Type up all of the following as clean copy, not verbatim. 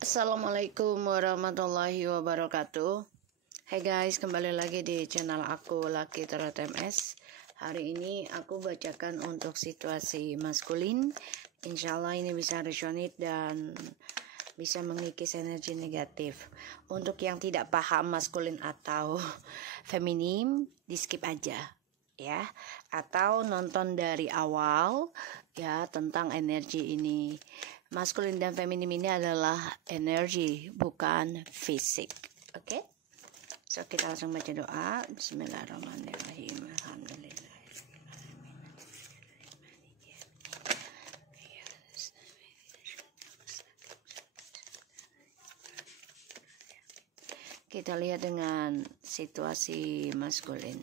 Assalamualaikum warahmatullahi wabarakatuh. Hai guys, kembali lagi di channel aku Lucky Tarot MS. Hari ini aku bacakan untuk situasi maskulin. Insya Allah ini bisa resonate dan bisa mengikis energi negatif. Untuk yang tidak paham maskulin atau feminim, di skip aja ya, atau nonton dari awal ya tentang energi ini. Maskulin dan feminim ini adalah energi, bukan fisik. Oke? So kita langsung baca doa. Bismillahirrahmanirrahim. Alhamdulillah. Kita lihat dengan situasi maskulin.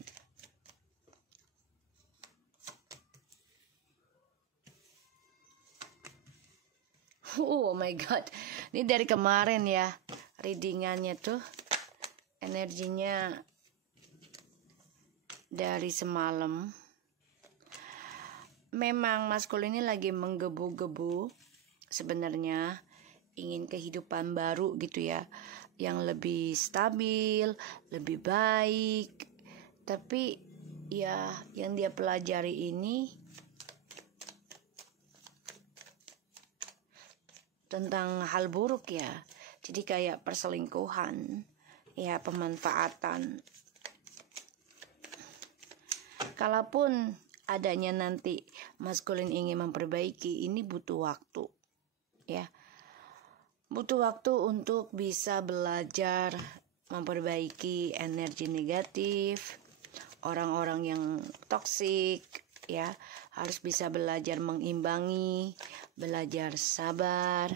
Oh my god, ini dari kemarin ya readingannya tuh, energinya dari semalam. Memang maskulin ini lagi menggebu-gebu sebenarnya, ingin kehidupan baru gitu ya, yang lebih stabil, lebih baik. Tapi ya yang dia pelajari ini tentang hal buruk ya. Jadi kayak perselingkuhan, ya pemanfaatan. Kalaupun adanya nanti maskulin ingin memperbaiki, ini butuh waktu. Ya. Butuh waktu untuk bisa belajar memperbaiki energi negatif, orang-orang yang toksik, ya. Harus bisa belajar mengimbangi, belajar sabar.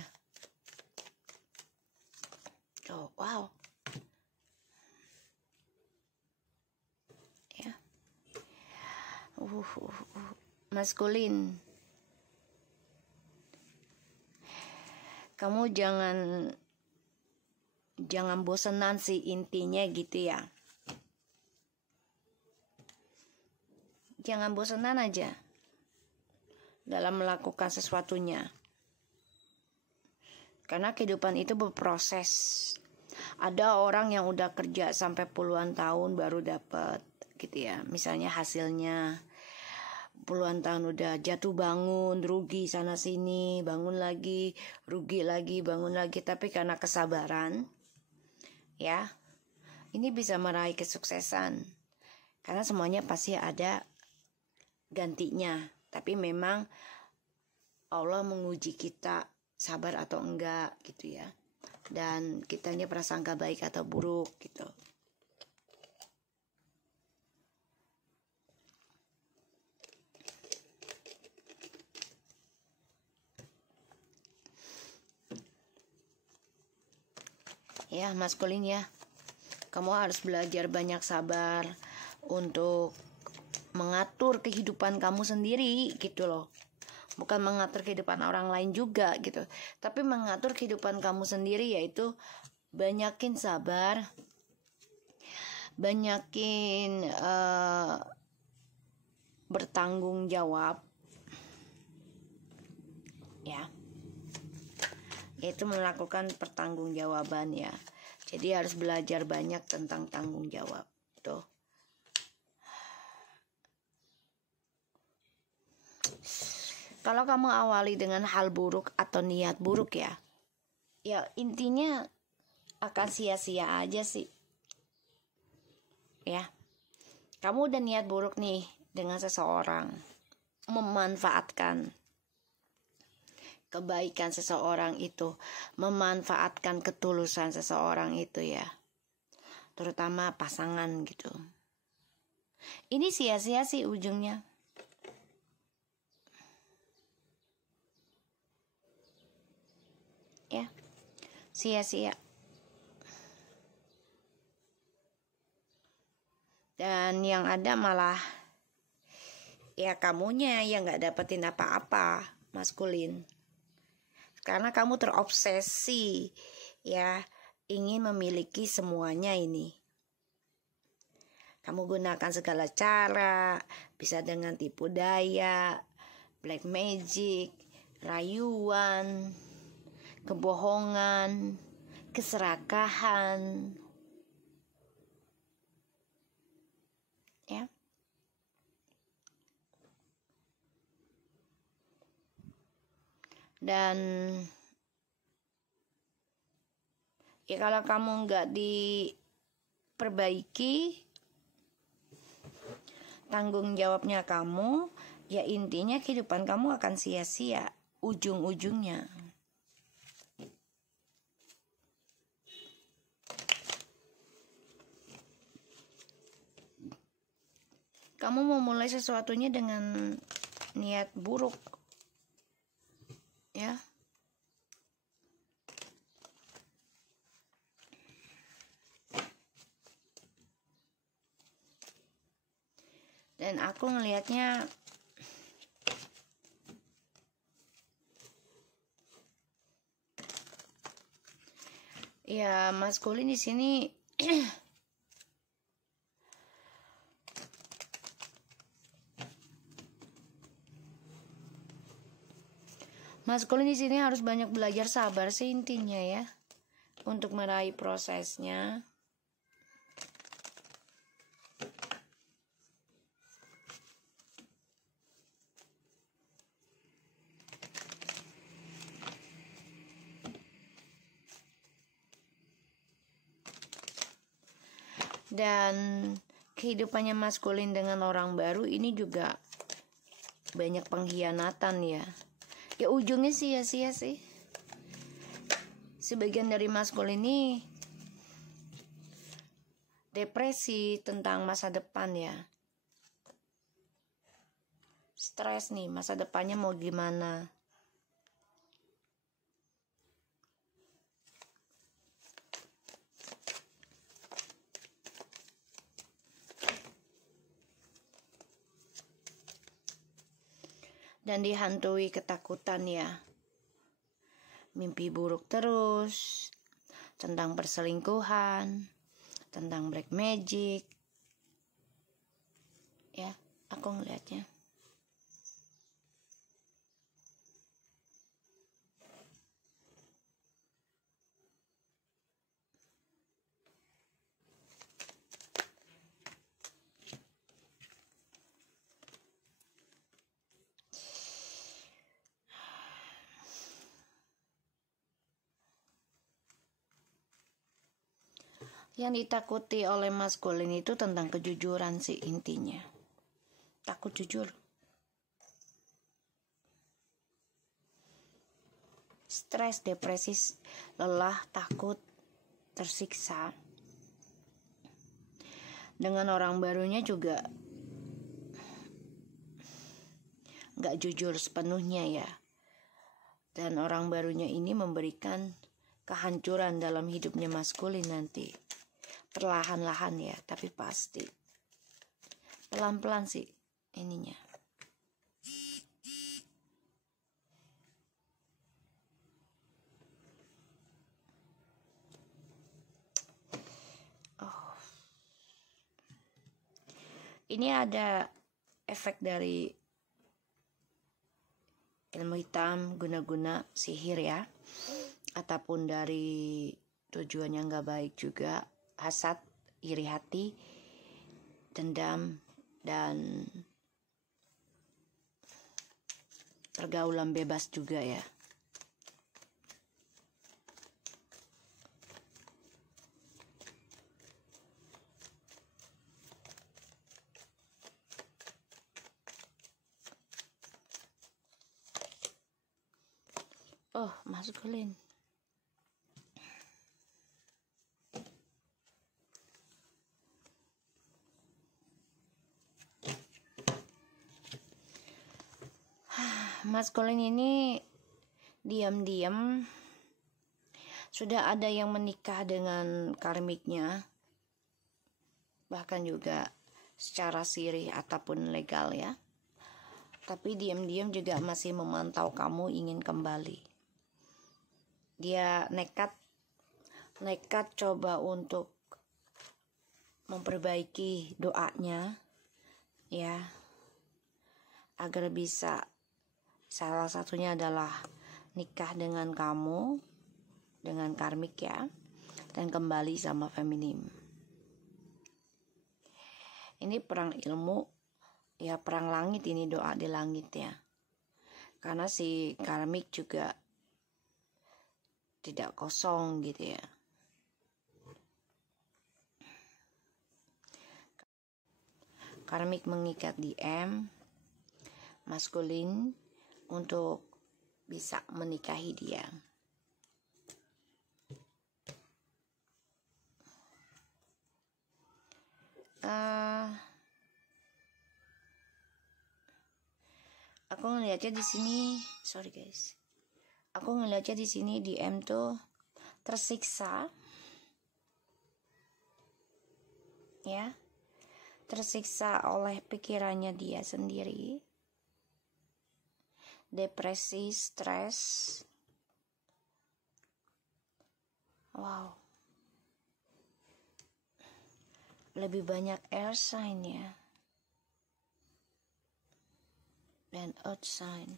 Oh, wow. Ya. Maskulin. Kamu jangan bosanan sih intinya gitu ya. Jangan bosanan aja dalam melakukan sesuatunya. Karena kehidupan itu berproses. Ada orang yang udah kerja sampai puluhan tahun baru dapat gitu ya. Misalnya hasilnya puluhan tahun udah jatuh bangun, rugi sana sini, bangun lagi, rugi lagi, bangun lagi. Tapi karena kesabaran ya, ini bisa meraih kesuksesan. Karena semuanya pasti ada gantinya. Tapi memang Allah menguji kita sabar atau enggak gitu ya. Dan kitanya prasangka baik atau buruk gitu. Ya maskulin ya, kamu harus belajar banyak sabar untuk mengatur kehidupan kamu sendiri gitu loh. Bukan mengatur kehidupan orang lain juga gitu, tapi mengatur kehidupan kamu sendiri, yaitu banyakin sabar, banyakin bertanggung jawab ya, yaitu melakukan pertanggungjawaban ya. Jadi harus belajar banyak tentang tanggung jawab tuh. Kalau kamu awali dengan hal buruk atau niat buruk ya intinya akan sia-sia aja sih. Ya, kamu udah niat buruk nih dengan seseorang, memanfaatkan kebaikan seseorang itu, memanfaatkan ketulusan seseorang itu ya, terutama pasangan gitu. Ini sia-sia sih ujungnya. Ya, sia-sia. Dan yang ada malah ya kamunya yang gak dapetin apa-apa maskulin. Karena kamu terobsesi ya, ingin memiliki semuanya ini. Kamu gunakan segala cara, bisa dengan tipu daya, black magic, rayuan, kebohongan, keserakahan, ya. Dan ya kalau kamu nggak diperbaiki, tanggung jawabnya kamu, ya intinya kehidupan kamu akan sia-sia ujung-ujungnya. Kamu memulai sesuatunya dengan niat buruk, ya. Dan aku ngelihatnya ya maskulin di sini maskulin di sini harus banyak belajar sabar sih intinya ya, untuk meraih prosesnya. Dan kehidupannya maskulin dengan orang baru ini juga banyak pengkhianatan ya. Ya ujungnya sia-sia sih. Sebagian dari maskulin ini depresi tentang masa depan ya. Stres nih, masa depannya mau gimana. Dan dihantui ketakutan ya. Mimpi buruk terus, tentang perselingkuhan, tentang black magic. Ya, aku ngeliatnya. Yang ditakuti oleh maskulin itu tentang kejujuran sih intinya. Takut jujur. Stres, depresi, lelah, takut, tersiksa. Dengan orang barunya juga gak jujur sepenuhnya ya. Dan orang barunya ini memberikan kehancuran dalam hidupnya maskulin nanti. Perlahan-lahan ya, tapi pasti. Pelan-pelan sih ininya. Oh. Ini ada efek dari ilmu hitam guna-guna sihir ya. Ataupun dari tujuan yang gak baik juga. Hasad, iri hati, dendam, dan pergaulan bebas juga ya. Oh, maskulin. Maskulin ini diam-diam sudah ada yang menikah dengan karmiknya, bahkan juga secara sirih ataupun legal ya. Tapi diam-diam juga masih memantau kamu ingin kembali. Dia nekat coba untuk memperbaiki doanya ya, agar bisa, salah satunya adalah nikah dengan kamu dengan karmik ya, dan kembali sama feminim. Ini perang ilmu ya, perang langit, ini doa di langit ya, karena si karmik juga tidak kosong gitu ya. Karmik mengikat di M maskulin untuk bisa menikahi dia. Aku ngelihatnya di sini, sorry guys. Aku ngelihatnya di sini di M tuh tersiksa, ya, tersiksa oleh pikirannya dia sendiri, depresi, stres. Wow, lebih banyak air sign ya, dan earth sign.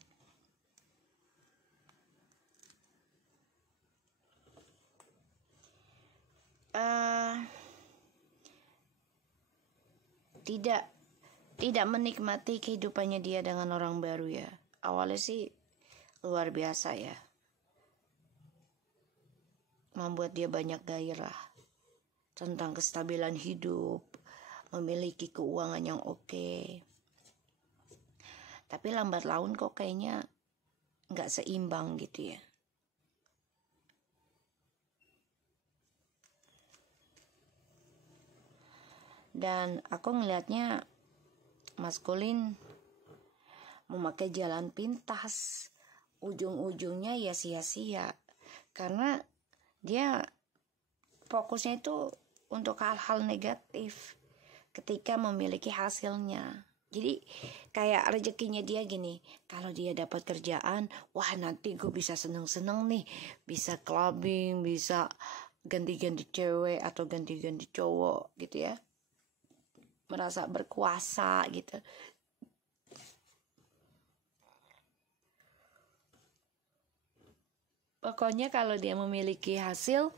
Tidak menikmati kehidupannya dia dengan orang baru ya. Awalnya sih luar biasa ya, membuat dia banyak gairah tentang kestabilan hidup, memiliki keuangan yang oke. Tapi lambat laun kok kayaknya nggak seimbang gitu ya. Dan aku ngelihatnya maskulin memakai jalan pintas, ujung-ujungnya ya sia-sia, karena dia fokusnya itu untuk hal-hal negatif ketika memiliki hasilnya. Jadi kayak rezekinya dia gini, kalau dia dapat kerjaan, wah nanti gue bisa seneng-seneng nih, bisa clubbing, bisa ganti-ganti cewek atau ganti-ganti cowok gitu ya, merasa berkuasa gitu. Pokoknya kalau dia memiliki hasil,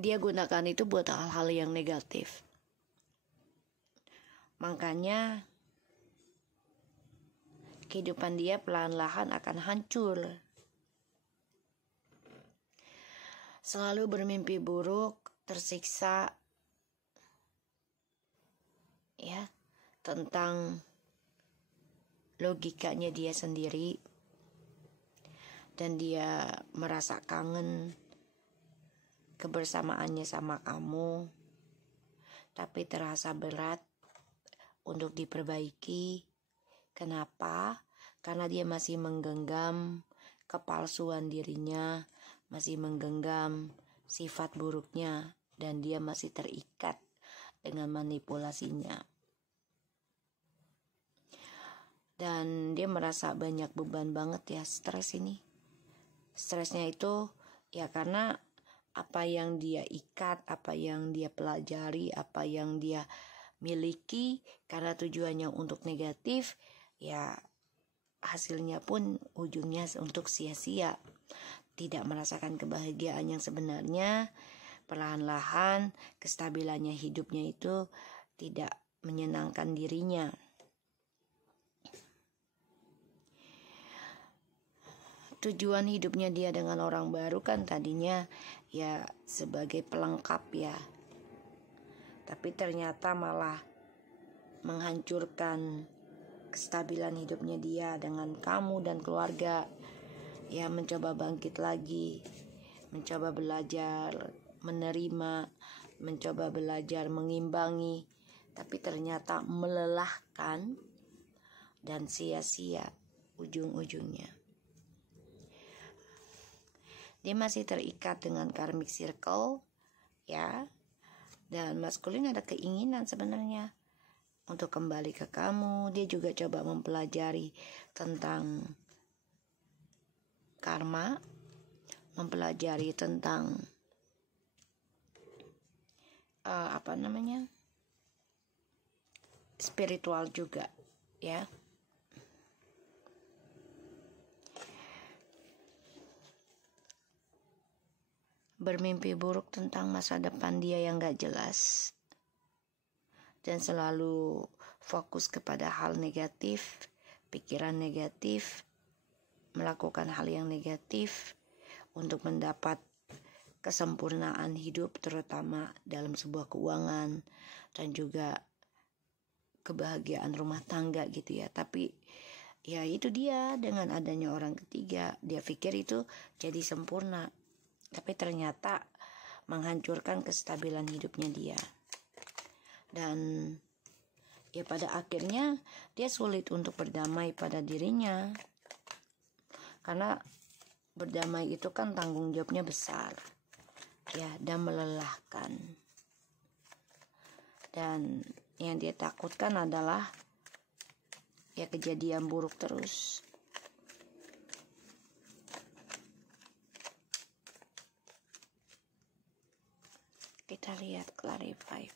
dia gunakan itu buat hal-hal yang negatif. Makanya kehidupan dia pelan-lahan akan hancur. Selalu bermimpi buruk, tersiksa ya, tentang logikanya dia sendiri, dan dia merasa kangen kebersamaannya sama kamu, tapi terasa berat untuk diperbaiki. Kenapa? Karena dia masih menggenggam kepalsuan dirinya, masih menggenggam sifat buruknya, dan dia masih terikat dengan manipulasinya. Dan dia merasa banyak beban banget ya, stres ini. Stresnya itu ya karena apa yang dia ikat, apa yang dia pelajari, apa yang dia miliki, karena tujuannya untuk negatif, ya hasilnya pun ujungnya untuk sia-sia. Tidak merasakan kebahagiaan yang sebenarnya, perlahan-lahan kestabilannya hidupnya itu tidak menyenangkan dirinya. Tujuan hidupnya dia dengan orang baru kan tadinya ya sebagai pelengkap ya, tapi ternyata malah menghancurkan kestabilan hidupnya dia dengan kamu dan keluarga. Ya mencoba bangkit lagi, mencoba belajar menerima, mencoba belajar mengimbangi, tapi ternyata melelahkan dan sia-sia ujung-ujungnya. Dia masih terikat dengan karmic circle ya, dan maskulin ada keinginan sebenarnya untuk kembali ke kamu. Dia juga coba mempelajari tentang karma, mempelajari tentang spiritual juga ya. bermimpi buruk tentang masa depan dia yang gak jelas, dan selalu fokus kepada hal negatif, pikiran negatif, melakukan hal yang negatif untuk mendapat kesempurnaan hidup, terutama dalam sebuah keuangan dan juga kebahagiaan rumah tangga gitu ya. Tapi ya itu dia, dengan adanya orang ketiga, dia pikir itu jadi sempurna, tapi ternyata menghancurkan kestabilan hidupnya dia. Dan ya pada akhirnya dia sulit untuk berdamai pada dirinya, karena berdamai itu kan tanggung jawabnya besar ya, dan melelahkan. Dan yang dia takutkan adalah ya kejadian buruk terus. Kita lihat clarify.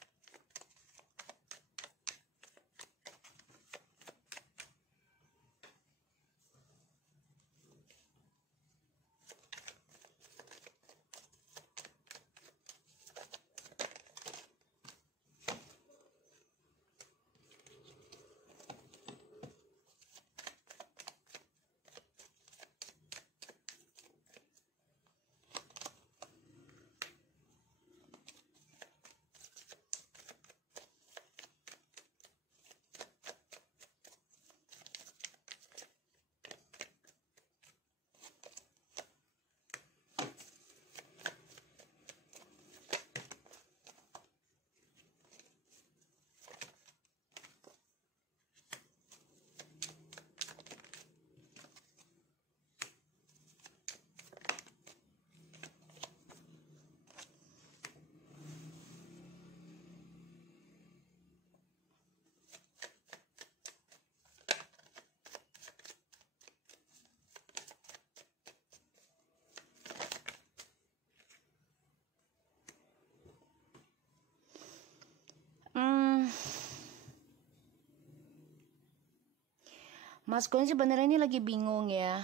Mas Gun sebenarnya ini lagi bingung ya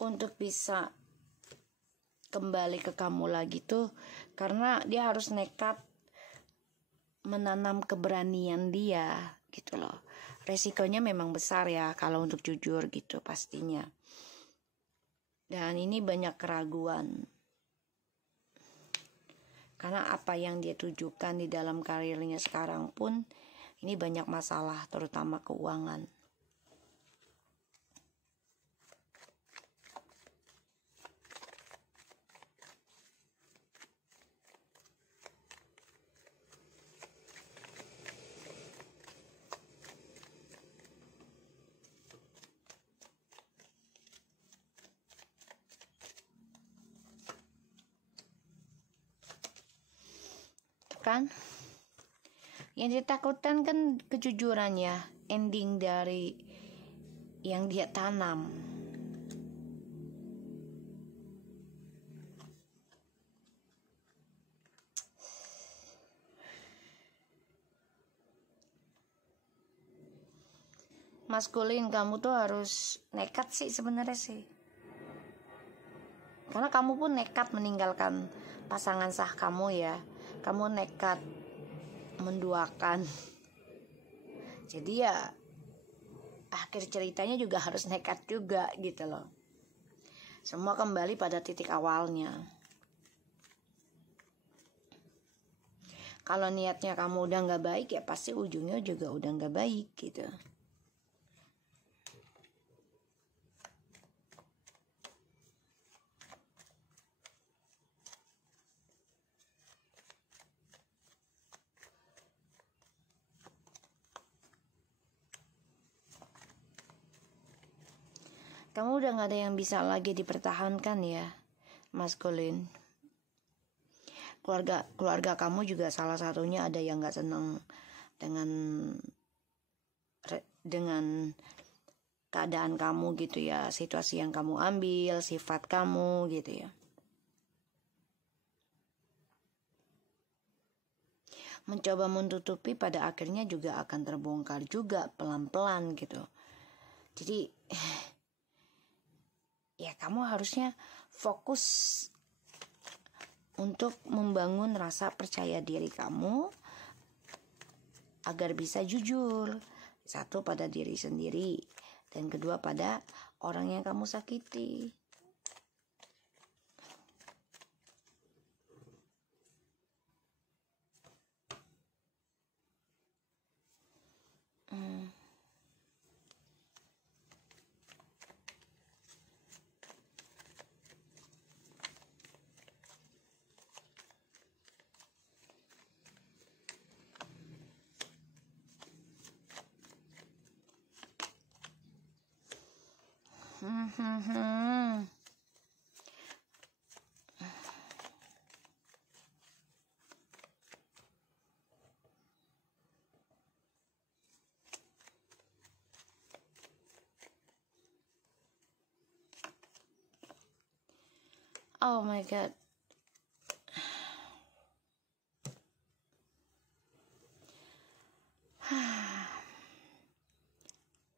untuk bisa kembali ke kamu lagi tuh, karena dia harus nekat menanam keberanian dia gitu loh. Resikonya memang besar ya kalau untuk jujur gitu pastinya. Dan ini banyak keraguan, karena apa yang dia tujukan di dalam karirnya sekarang pun ini banyak masalah, terutama keuangan. Kan yang ditakutkan kan kejujurannya, ending dari yang dia tanam. Maskulin, kamu tuh harus nekat sih sebenarnya sih, karena kamu pun nekat meninggalkan pasangan sah kamu ya. Kamu nekat menduakan. Jadi ya akhir ceritanya juga harus nekat juga gitu loh. Semua kembali pada titik awalnya. Kalau niatnya kamu udah gak baik, ya pasti ujungnya juga udah gak baik gitu. Kamu udah gak ada yang bisa lagi dipertahankan ya, maskulin. Keluarga kamu juga salah satunya ada yang gak senang dengan keadaan kamu gitu ya, situasi yang kamu ambil, sifat kamu gitu ya. Mencoba menutupi pada akhirnya juga akan terbongkar juga pelan-pelan gitu. Jadi ya kamu harusnya fokus untuk membangun rasa percaya diri kamu agar bisa jujur. Satu, pada diri sendiri, dan kedua pada orang yang kamu sakiti. Oh my god.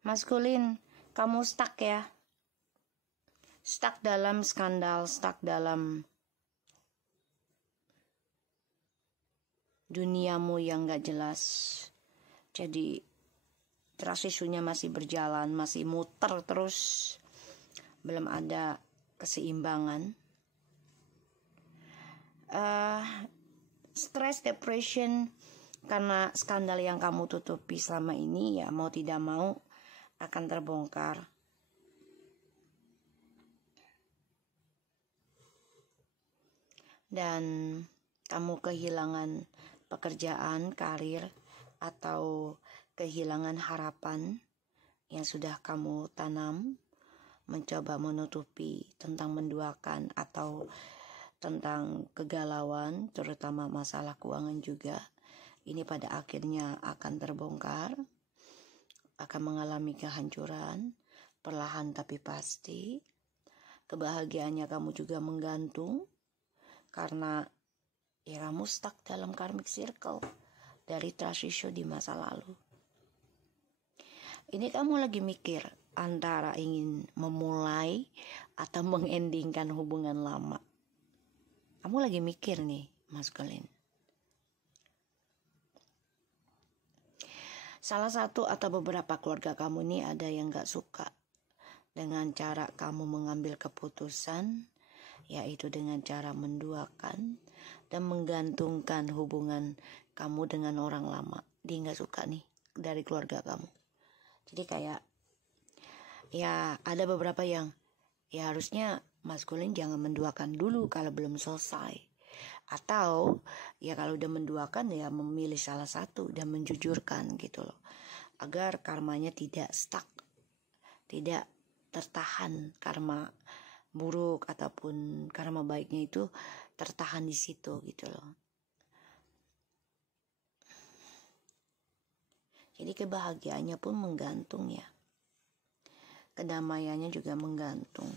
Maskulin, kamu stuck ya. Stuck dalam skandal, stuck dalam duniamu yang gak jelas. Jadi trust isunya masih berjalan, masih muter terus, belum ada keseimbangan. Stress, depression karena skandal yang kamu tutupi selama ini, ya mau tidak mau akan terbongkar. Dan kamu kehilangan pekerjaan, karir, atau kehilangan harapan yang sudah kamu tanam, mencoba menutupi tentang menduakan atau tentang kegalauan, terutama masalah keuangan juga. Ini pada akhirnya akan terbongkar, akan mengalami kehancuran, perlahan tapi pasti. Kebahagiaannya kamu juga menggantung, karena ya kamu stuck dalam karmic circle dari trust issue di masa lalu. Ini kamu lagi mikir antara ingin memulai atau mengendingkan hubungan lama. Kamu lagi mikir nih, maskulin. Salah satu atau beberapa keluarga kamu ini ada yang gak suka dengan cara kamu mengambil keputusan, yaitu dengan cara menduakan dan menggantungkan hubungan kamu dengan orang lama. Dia gak suka nih dari keluarga kamu. Jadi kayak, ya ada beberapa yang, ya harusnya maskulin jangan menduakan dulu kalau belum selesai. Atau ya kalau udah menduakan ya memilih salah satu dan menjujurkan gitu loh. Agar karmanya tidak stuck, tidak tertahan, karma buruk ataupun karma baiknya itu tertahan di situ gitu loh. Jadi kebahagiaannya pun menggantung ya. Kedamaiannya juga menggantung.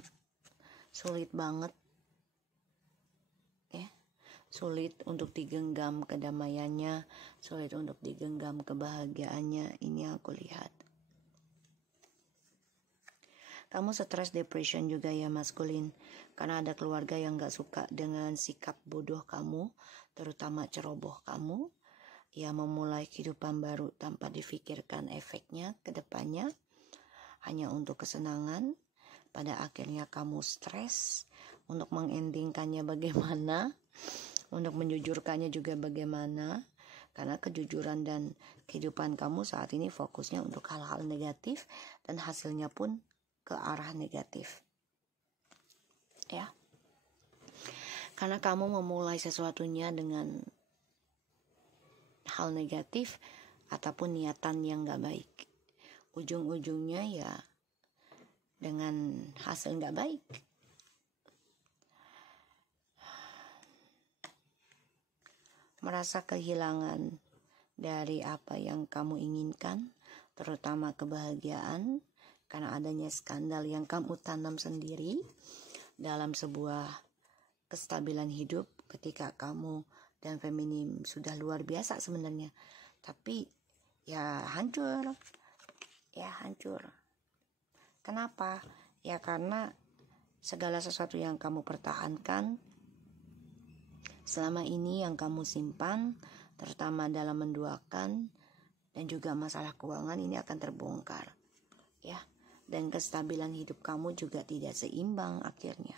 Sulit banget ya. Sulit untuk digenggam kedamaiannya, sulit untuk digenggam kebahagiaannya. Ini aku lihat. Kamu stres, depression juga ya maskulin, karena ada keluarga yang gak suka dengan sikap bodoh kamu, terutama ceroboh kamu, ya memulai kehidupan baru tanpa difikirkan efeknya ke depannya, hanya untuk kesenangan. Pada akhirnya kamu stres untuk mengendingkannya bagaimana, untuk menjujurkannya juga bagaimana, karena kejujuran dan kehidupan kamu saat ini fokusnya untuk hal-hal negatif dan hasilnya pun ke arah negatif ya, karena kamu memulai sesuatunya dengan hal negatif ataupun niatan yang gak baik, ujung-ujungnya ya dengan hasil gak baik. Merasa kehilangan dari apa yang kamu inginkan, terutama kebahagiaan, karena adanya skandal yang kamu tanam sendiri dalam sebuah kestabilan hidup ketika kamu dan feminim sudah luar biasa sebenarnya. Tapi ya hancur. Kenapa? Ya karena segala sesuatu yang kamu pertahankan selama ini yang kamu simpan, terutama dalam menduakan dan juga masalah keuangan, ini akan terbongkar, ya. Dan kestabilan hidup kamu juga tidak seimbang akhirnya.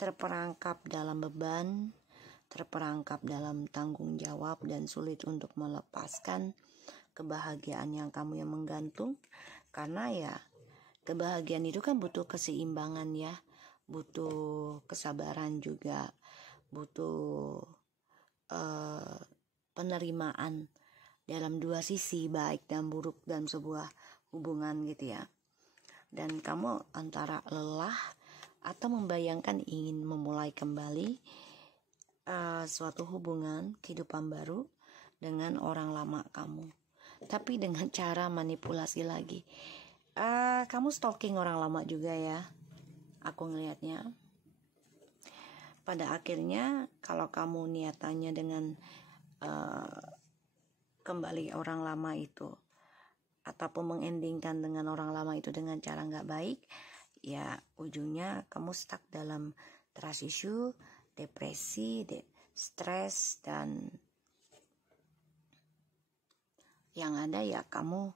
Terperangkap dalam beban, terperangkap dalam tanggung jawab, dan sulit untuk melepaskan kebahagiaan yang kamu yang menggantung. Karena ya kebahagiaan itu kan butuh keseimbangan ya, butuh kesabaran juga, butuh penerimaan dalam dua sisi, baik dan buruk dalam sebuah hubungan gitu ya. Dan kamu antara lelah atau membayangkan ingin memulai kembali suatu hubungan kehidupan baru dengan orang lama kamu, tapi dengan cara manipulasi lagi. Kamu stalking orang lama juga ya, aku ngelihatnya. Pada akhirnya kalau kamu niatannya dengan kembali orang lama itu, ataupun mengendingkan dengan orang lama itu dengan cara nggak baik, ya ujungnya kamu stuck dalam trust issue, depresi, stres, dan yang ada ya kamu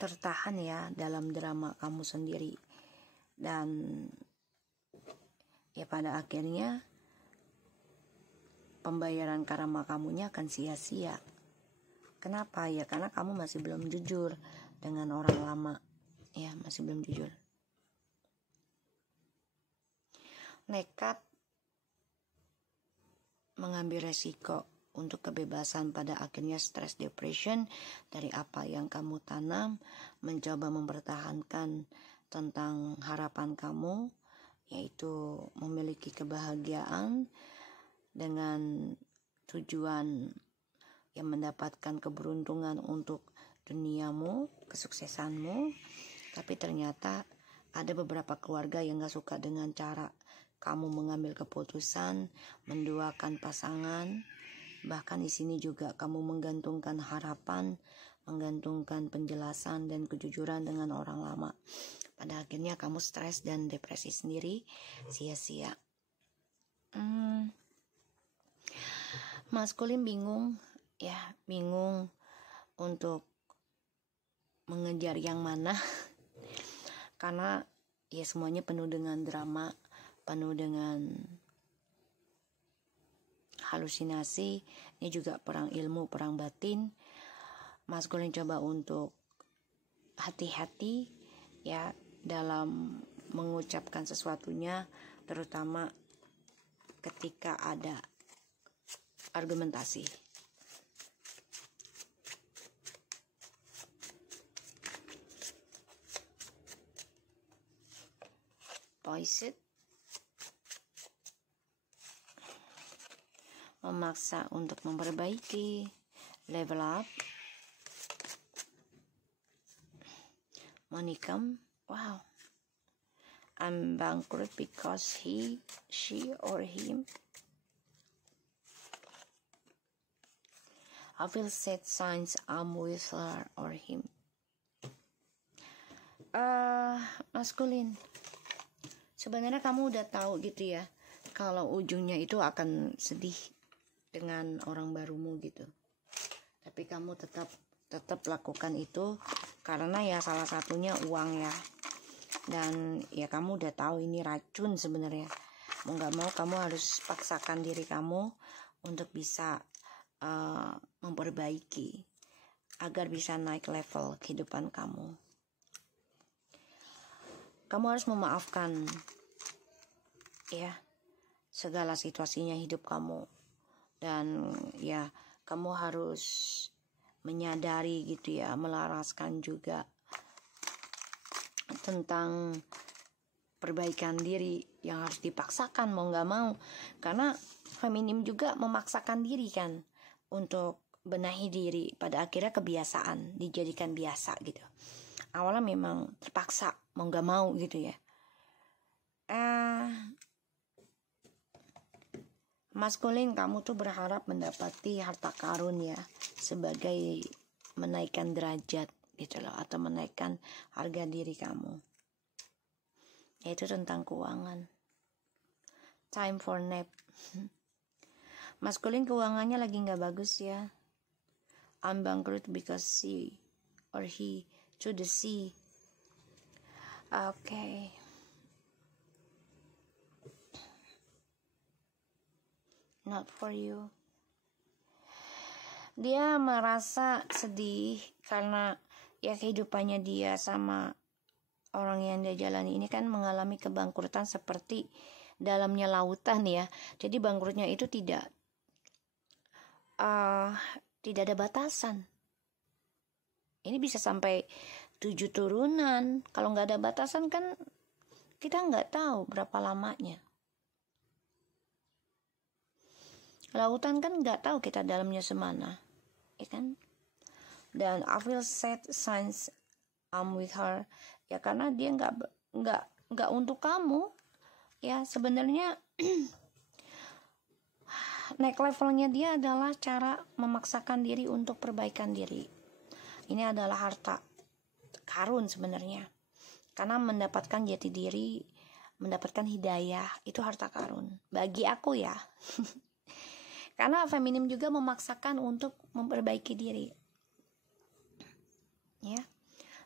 tertahan ya dalam drama kamu sendiri. Dan ya pada akhirnya pembayaran karma kamunya akan sia-sia. Kenapa? Ya karena kamu masih belum jujur dengan orang lama. Ya, masih belum jujur. Nekat mengambil resiko untuk kebebasan, pada akhirnya stres, depression dari apa yang kamu tanam, mencoba mempertahankan tentang harapan kamu, yaitu memiliki kebahagiaan dengan tujuan yang mendapatkan keberuntungan untuk duniamu, kesuksesanmu. Tapi ternyata ada beberapa keluarga yang gak suka dengan cara kamu mengambil keputusan, menduakan pasangan. Bahkan di sini juga kamu menggantungkan harapan, menggantungkan penjelasan dan kejujuran dengan orang lama. Pada akhirnya kamu stres dan depresi sendiri, sia-sia. Maskulin bingung ya, bingung untuk mengejar yang mana. Karena ya semuanya penuh dengan drama, penuh dengan halusinasi. Ini juga perang ilmu, perang batin. Maskulin coba untuk hati-hati ya dalam mengucapkan sesuatunya, terutama ketika ada argumentasi. Poison, memaksa untuk memperbaiki, level up. Monicum, wow, I'm bankrupt because he, she, or him. I feel sad signs I'm with her or him. Maskulin, sebenarnya kamu udah tahu gitu ya, kalau ujungnya itu akan sedih dengan orang barumu gitu. Tapi kamu tetap lakukan itu karena ya salah satunya uang ya. Dan ya kamu udah tahu ini racun sebenarnya. Mau nggak mau kamu harus paksakan diri kamu untuk bisa memperbaiki agar bisa naik level kehidupan kamu. Kamu harus memaafkan ya segala situasinya hidup kamu. Dan ya kamu harus menyadari gitu ya, melaraskan juga tentang perbaikan diri yang harus dipaksakan mau nggak mau. Karena feminim juga memaksakan diri kan untuk benahi diri, pada akhirnya kebiasaan dijadikan biasa gitu. Awalnya memang terpaksa mau nggak mau gitu ya. Maskulin, kamu tuh berharap mendapati harta karun ya, sebagai menaikkan derajat gitu loh, atau menaikkan harga diri kamu. yaitu tentang keuangan. Time for nap. Maskulin keuangannya lagi nggak bagus ya. I'm bankrupt because she or he to the sea. Okay. Not for you. Dia merasa sedih karena ya kehidupannya dia sama orang yang dia jalani ini kan mengalami kebangkrutan seperti dalamnya lautan ya. Jadi bangkrutnya itu tidak ada batasan. Ini bisa sampai 7 turunan. Kalau nggak ada batasan kan kita nggak tahu berapa lamanya. Lautan kan nggak tahu kita dalamnya semana, ya kan? Dan I feel sad since I'm with her, ya karena dia nggak untuk kamu, ya sebenarnya. Naik levelnya dia adalah cara memaksakan diri untuk perbaikan diri. Ini adalah harta karun sebenarnya, karena mendapatkan jati diri, mendapatkan hidayah itu harta karun bagi aku ya. Karena feminim juga memaksakan untuk memperbaiki diri, ya.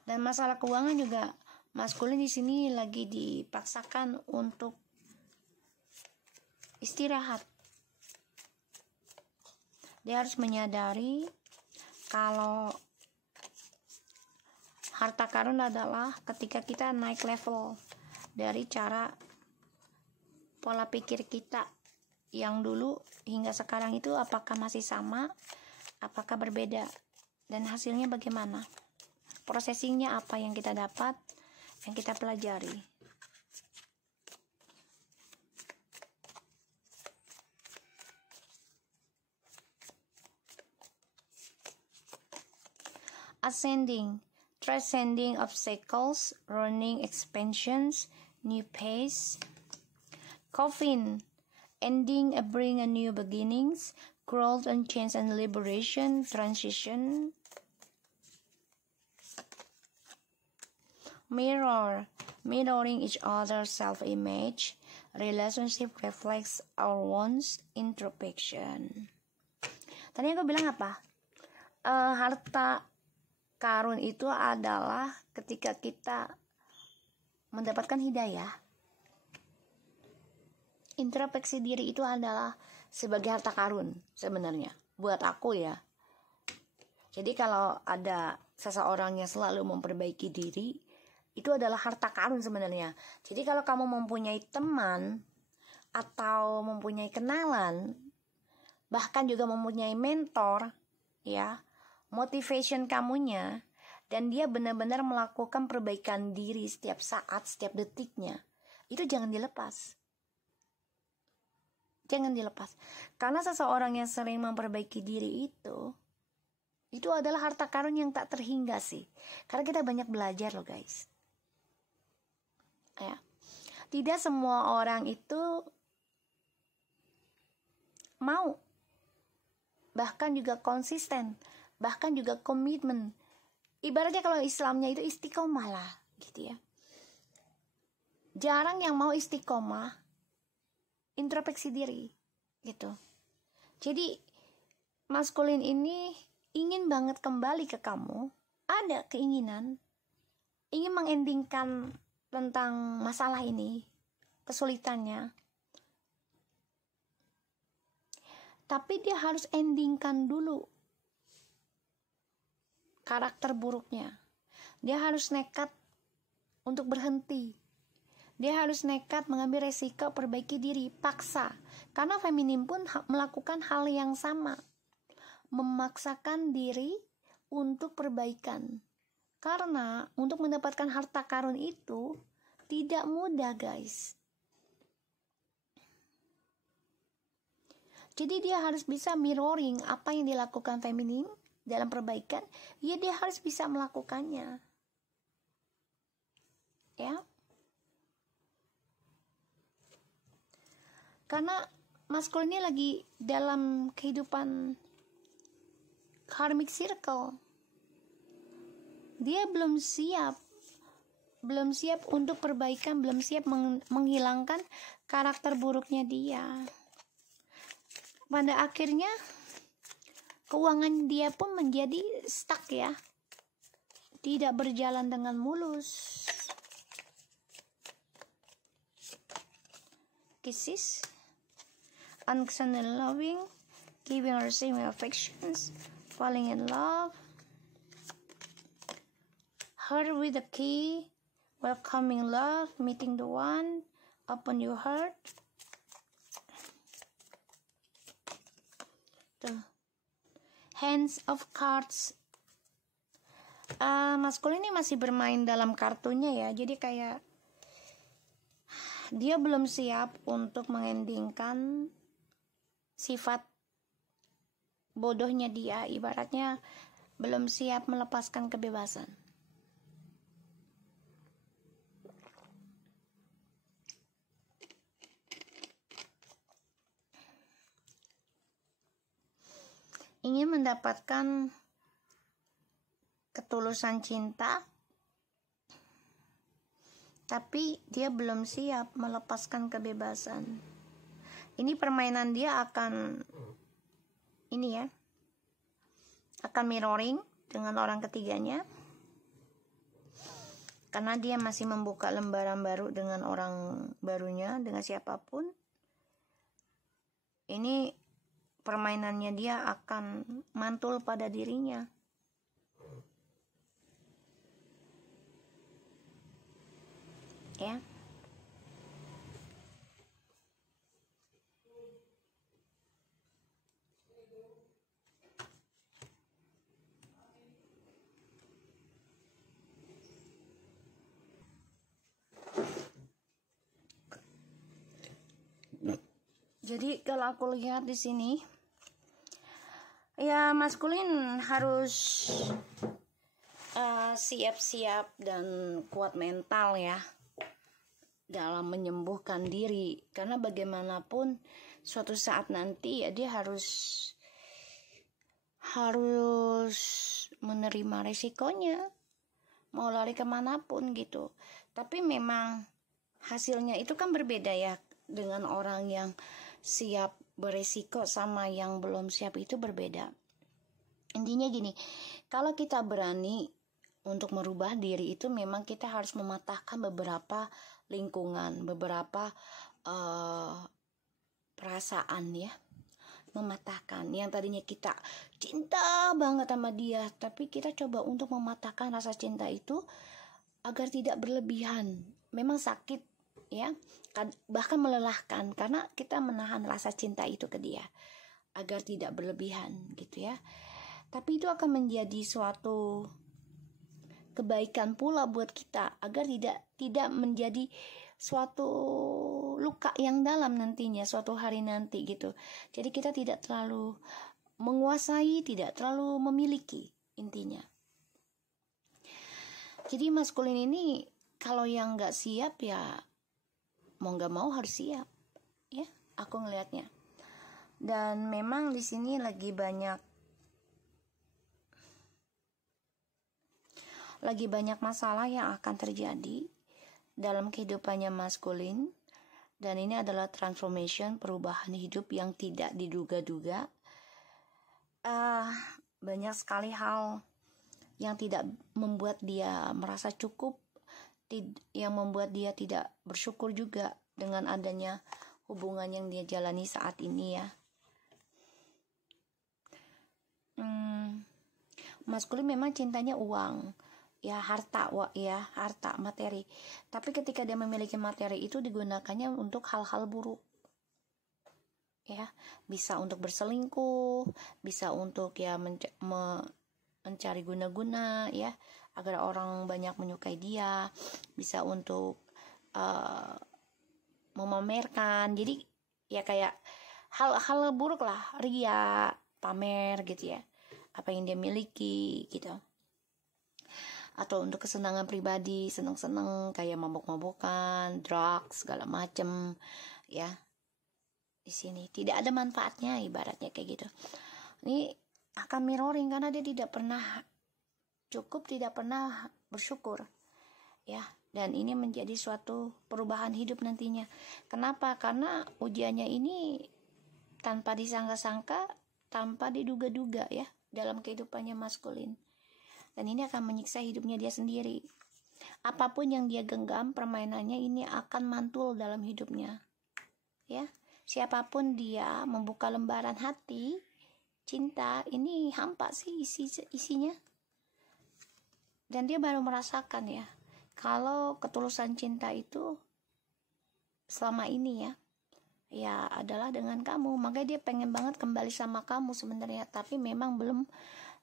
Dan masalah keuangan juga maskulin di sini lagi dipaksakan untuk istirahat. Dia harus menyadari kalau harta karun adalah ketika kita naik level dari cara pola pikir kita yang dulu hingga sekarang itu apakah masih sama, apakah berbeda, dan hasilnya bagaimana, processingnya apa yang kita dapat, yang kita pelajari. Ascending, transcending obstacles, running expansions, new pace. Coffin, ending, bring a new beginnings, growth and change and liberation, transition. Mirror, mirroring each other's self-image, relationship reflects our wants, introspection. Tadi aku bilang apa? Harta karun itu adalah ketika kita mendapatkan hidayah. Introspeksi diri itu adalah sebagai harta karun sebenarnya buat aku ya. Jadi kalau ada seseorang yang selalu memperbaiki diri, itu adalah harta karun sebenarnya. Jadi kalau kamu mempunyai teman atau mempunyai kenalan, bahkan juga mempunyai mentor, ya, motivation kamunya, dan dia benar-benar melakukan perbaikan diri setiap saat, setiap detiknya, itu jangan dilepas. Jangan dilepas. Karena seseorang yang sering memperbaiki diri itu adalah harta karun yang tak terhingga sih. Karena kita banyak belajar loh guys. Ya. Tidak semua orang itu mau, bahkan juga konsisten, bahkan juga komitmen. Ibaratnya kalau Islamnya itu istiqomah lah gitu ya. Jarang yang mau istiqomah, introspeksi diri gitu. Jadi maskulin ini ingin banget kembali ke kamu, ada keinginan ingin mengendingkan tentang masalah ini, kesulitannya. Tapi dia harus endingkan dulu karakter buruknya. Dia harus nekat untuk berhenti. Dia harus nekat mengambil resiko perbaiki diri, paksa. Karena feminim pun melakukan hal yang sama. Memaksakan diri untuk perbaikan. Karena untuk mendapatkan harta karun itu tidak mudah guys. Jadi dia harus bisa mirroring apa yang dilakukan feminim dalam perbaikan, ya dia harus bisa melakukannya. Ya. Karena maskulin ini lagi dalam kehidupan karmic circle. Dia belum siap belum siap untuk perbaikan, belum siap menghilangkan karakter buruknya dia. Pada akhirnya keuangan dia pun menjadi stuck ya, tidak berjalan dengan mulus. Kisses, unconditional loving, giving or receiving affections, falling in love, heart with the key, welcoming love, meeting the one, open your heart. Tuh. Hands of cards. Maskulin ini masih bermain dalam kartunya ya, jadi kayak dia belum siap untuk mengendingkan sifat bodohnya dia, ibaratnya belum siap melepaskan kebebasan. Ingin mendapatkan ketulusan cinta, tapi dia belum siap melepaskan kebebasan. Ini permainan dia akan akan mirroring dengan orang ketiganya, karena dia masih membuka lembaran baru dengan orang barunya, dengan siapapun. Ini permainannya dia akan mantul pada dirinya. Ya. Jadi kalau aku lihat di sini, ya maskulin harus siap-siap dan kuat mental ya dalam menyembuhkan diri, karena bagaimanapun suatu saat nanti ya dia harus menerima resikonya, mau lari kemanapun gitu. Tapi memang hasilnya itu kan berbeda ya, dengan orang yang siap beresiko sama yang belum siap itu berbeda. Intinya gini, kalau kita berani untuk merubah diri itu memang kita harus mematahkan beberapa lingkungan, beberapa perasaan ya, mematahkan yang tadinya kita cinta banget sama dia, tapi kita coba untuk mematahkan rasa cinta itu agar tidak berlebihan. Memang sakit ya, bahkan melelahkan, karena kita menahan rasa cinta itu ke dia agar tidak berlebihan gitu ya. Tapi itu akan menjadi suatu kebaikan pula buat kita, agar tidak menjadi suatu luka yang dalam nantinya suatu hari nanti gitu. Jadi kita tidak terlalu menguasai, tidak terlalu memiliki intinya. Jadi maskulin ini kalau yang nggak siap ya mau nggak mau harus siap ya, aku ngelihatnya. Dan memang di sini lagi banyak masalah yang akan terjadi dalam kehidupannya maskulin, dan ini adalah transformation, perubahan hidup yang tidak diduga-duga. Banyak sekali hal yang tidak membuat dia merasa cukup, yang membuat dia tidak bersyukur juga dengan adanya hubungan yang dia jalani saat ini ya. Maskulin memang cintanya uang ya, harta materi. Tapi ketika dia memiliki materi itu digunakannya untuk hal-hal buruk ya, bisa untuk berselingkuh, bisa untuk ya mencari guna-guna ya, agar orang banyak menyukai dia, bisa untuk memamerkan. Jadi ya kayak hal-hal buruk lah, ria, pamer gitu ya, apa yang dia miliki gitu. Atau untuk kesenangan pribadi, seneng-seneng kayak mabok-mabokan, drugs, segala macem ya. Di sini tidak ada manfaatnya, ibaratnya kayak gitu. Ini akan mirroring karena dia tidak pernah cukup, tidak pernah bersyukur ya, Dan ini menjadi suatu perubahan hidup nantinya. Kenapa? Karena ujiannya ini tanpa disangka-sangka, tanpa diduga-duga ya, dalam kehidupannya maskulin. Dan ini akan menyiksa hidupnya dia sendiri. Apapun yang dia genggam, permainannya ini akan mantul dalam hidupnya. Ya, siapapun dia membuka lembaran hati, cinta, ini hampa sih isinya. Dan dia baru merasakan ya, kalau ketulusan cinta itu selama ini ya adalah dengan kamu. Makanya dia pengen banget kembali sama kamu sebenarnya, tapi memang belum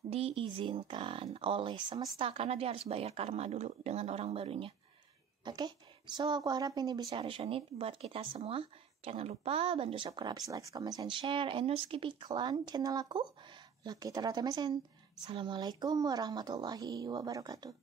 diizinkan oleh semesta karena dia harus bayar karma dulu dengan orang barunya. Oke, so aku harap ini bisa resonate buat kita semua. Jangan lupa bantu subscribe, like, comment, and share. And no skip iklan channel aku, Lucky Tarot MSN. Assalamualaikum warahmatullahi wabarakatuh.